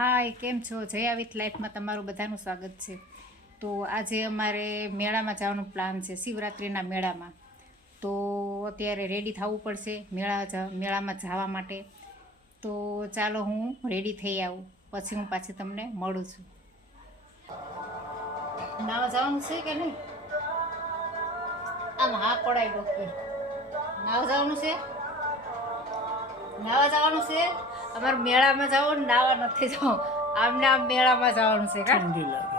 હાય, કેમ છો? જયા વિથ લાઈફમાં તમારું બધાનું સ્વાગત છે. તો આજે અમારે મેળામાં જવાનું પ્લાન છે, શિવરાત્રિના મેળામાં. તો અત્યારે રેડી થવું પડશે મેળામાં જવા માટે. તો ચાલો હું રેડી થઈ આવું, પછી હું પાછી તમને મળું છું. નાવા જવાનું છે કે નહીં? આમ હા પડાય ડોકી. નાવા જવાનું છે? નાવા જવાનું છે? અમારે મેળામાં જવું ને નાવા નથી જવું, આમને આમ મેળામાં જવાનું છે. ઠંડી લાગે,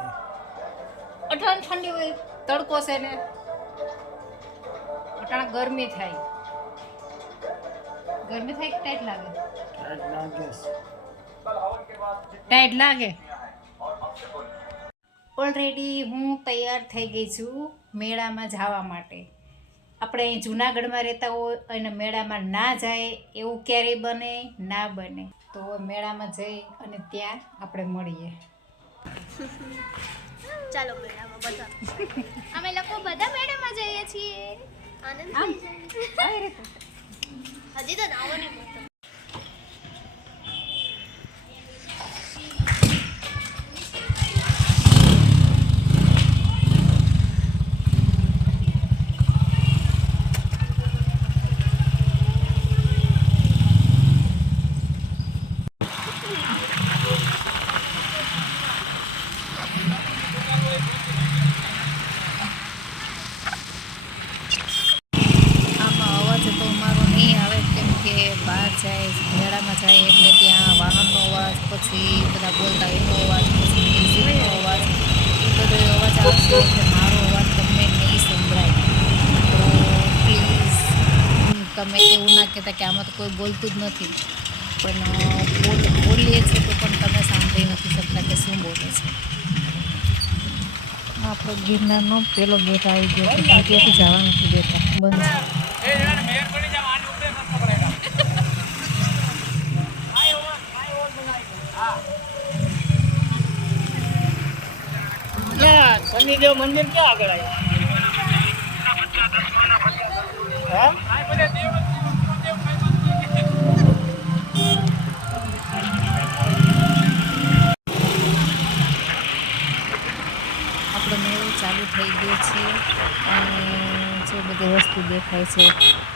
અટાણ ઠંડી હોય, તડકો છે ને અટાણ ગરમી થાય. ગરમી થાય કે ટાઈટ લાગે? ટાઈટ લાગે. ઓલરેડી હું તૈયાર થઈ ગઈ છું મેળામાં જવા માટે. આપણે અહીં જુનાગઢમાં રહેતા હોય અને મેળામાં ના જાય એવું ક્યારેય બને ના બને. તો મેળામાં જઈ અને ત્યાં આપણે મળીએ. ચાલો મેળામાં બધા અમે લોકો બધા મેળામાં જઈએ છીએ. આનંદ થઈ જાય. હજી તો નાવાની મત. બહાર જાય મેળામાં જાય એટલે ત્યાં વાહનનો અવાજ, પછી બધા બોલતા એનો અવાજ, પછી મ્યુઝિકનો અવાજ, એ બધો અવાજ આવશે એટલે મારો અવાજ તમને નહીં સંભળાય. તો પ્લીઝ તમે એવું ના કહેતા કે આમાં તો કોઈ બોલતું જ નથી, પણ બોલીએ છીએ તો પણ તમે સાંભળી નથી શકતા કે શું બોલે છે. આપણો ગિરનારનો પેલો ગેટ આવી ગયો છે, ત્યાંથી જવા નથી દેતા, બંધ છે. શનિદેવ મંદિર ક્યાં આગળ આવ્યું? આપણો મેળો ચાલુ થઈ ગયો છે અને જે બધી વસ્તુ દેખાય છે,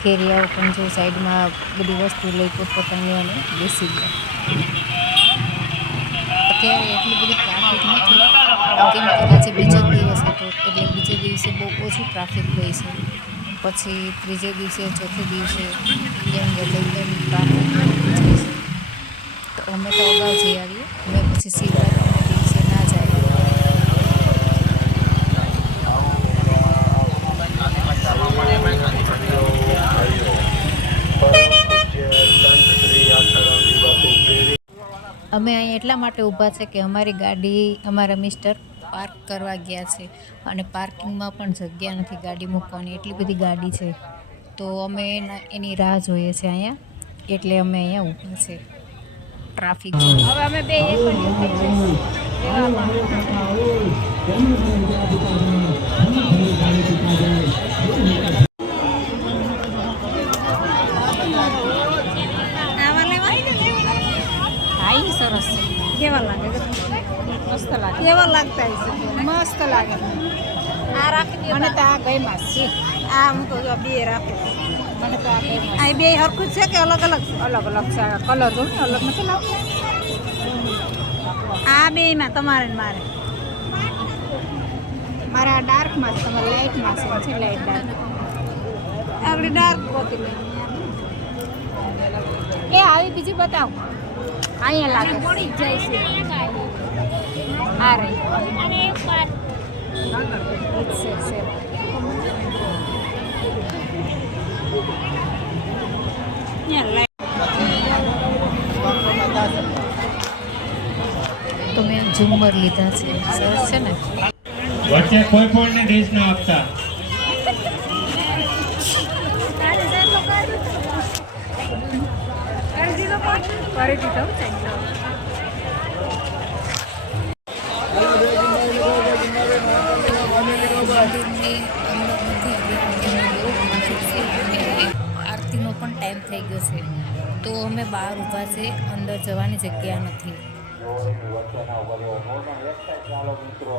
ફેરિયાઓ પણ જો સાઈડમાં બધી વસ્તુ લઈ પોતપોતાની અને બેસી ગયા. અત્યારે એટલી બધી ટ્રાફિક નથી, કેમ કે આજે બીજો દિવસ હતો એટલે બીજે દિવસે બહુ ઓછું ટ્રાફિક હોય છે. પછી ત્રીજે દિવસે, ચોથે દિવસે એમ એકદમ ટ્રાફિક જાય છે. તો અમે તો અગાઉ જઈ આવીએ, અમે પછી શિવરાત્રિના દિવસે ના જાય. અમે અહીં એટલા માટે ઊભા છે કે અમારી ગાડી અમારા મિસ્ટર પાર્ક કરવા ગયા છે અને પાર્કિંગમાં પણ જગ્યા નથી ગાડી મૂકવાની, એટલી બધી ગાડી છે. તો અમે એની રાહ જોઈએ છે અહીંયા, એટલે અમે અહીંયા ઊભા છે ટ્રાફિક. હવે અમે બે એક સરસ છે. કેવા લાગે? મસ્ત લાગે. કેવા લાગતા હશે? મસ્ત લાગે. આ રાખી દો મને તો આ ગઈમાં છે. આ હું તો બે રાખું, મને તો આ ગઈમાં. આ બે હરખું છે કે અલગ અલગ? અલગ અલગ છે. કલર જો ને અલગ નથી લાગતો. આ બેમાં તમારે ને મારે. મારે આ ડાર્કમાં છે, તમારે લાઇટમાં છે. Light dark. આપણે ડાર્ક ગોતી લઈએ. એ આવી બીજી બતાવો. અહીંયા લાગે પડી જાય છે. આ રહી અને એક વાર તો મેં ઝુમ્મર લીધા છે, સરસ છે ને. વચ્ચે કોઈ પણ ડીશ ના આપતા. કરી દીધો. આરતીનો પણ ટાઈમ થઈ ગયો છે, તો અમે બહાર ઊભા છે, અંદર જવાની જગ્યા નથી. જોડીની વચ્ચે ના ઉભા રહ્યો. રોડનો એક સાઈડ ચાલો મિત્રો.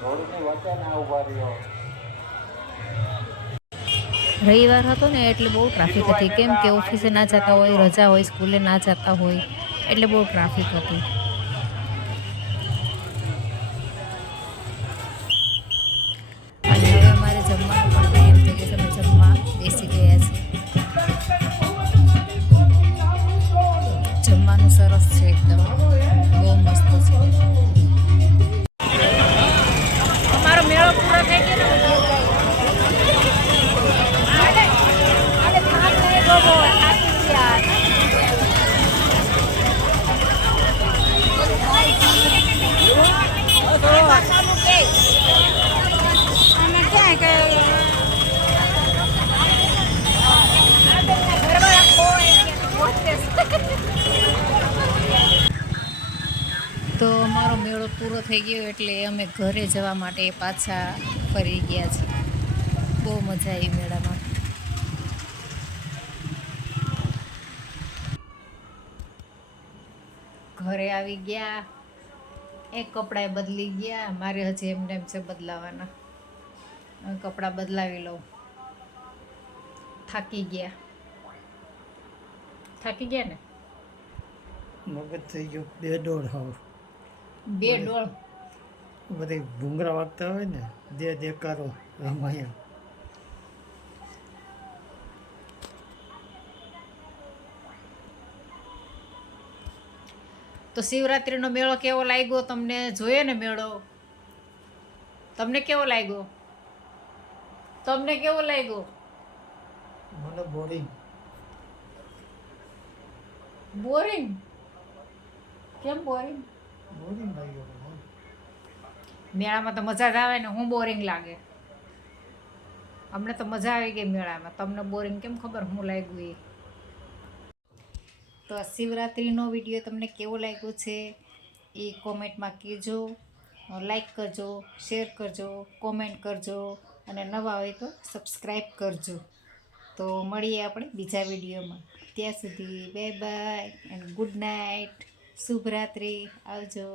જોડીની વચ્ચે ના ઉભા રહ્યો. રવિવાર હતો ને એટલે બહુ ટ્રાફિક હતી, કેમ કે ઓફિસે ના જતા હોય, રજા હોય, સ્કૂલે ના જતા હોય એટલે બહુ ટ્રાફિક હતી. અને હવે અમારે જમવાનો પણ ટાઈમ થઈ ગયો છે, અમે જમવા બેસી ગયા છીએ. જમવાનું સરસ છે, એકદમ બહુ મસ્ત છે. અમારો મેળો પૂરો થઈ ગયો ને તો અમારો મેળો પૂરો થઈ ગયો એટલે અમે ઘરે જવા માટે પાછા ફરી ગયા છીએ. બહુ મજા આવી મેળામાં. ઘરે આવી ગયા, એક કપડાં બદલી ગયા, મારે હજી એમને એમ છે બદલાવાના. કપડાં બદલાવી લઉં. થાકી ગયા ને મગજ થઈ ગયો 2.5 હાવ. 2.5 બધી ભૂંગરા વાગતા હોય ને દેકારો રામાયણ. તો શિવરાત્રીનો મેળો કેવો લાગ્યો તમને? જોયો ને મેળો? તમને કેવો લાગ્યો? તમને કેવો લાગ્યો? મને બોરિંગ. બોરિંગ? કેમ બોરિંગ? બોરિંગ લાગ્યો મને. મેળામાં તો મજા જ આવે ને, હું બોરિંગ લાગે? અમને તો મજા આવી ગઈ મેળામાં, તમને બોરિંગ કેમ ખબર હું લાગ્યું એ? તો આ શિવરાત્રિનો વિડીયો તમને કેવો લાગ્યો છે એ કોમેન્ટમાં કહેજો. લાઈક કરજો, શેર કરજો, કોમેન્ટ કરજો અને નવા હોય તો સબસ્ક્રાઈબ કરજો. તો મળીએ આપણે બીજા વિડીયોમાં. ત્યાં સુધી bye bye and good night. શુભરાત્રિ. આવજો.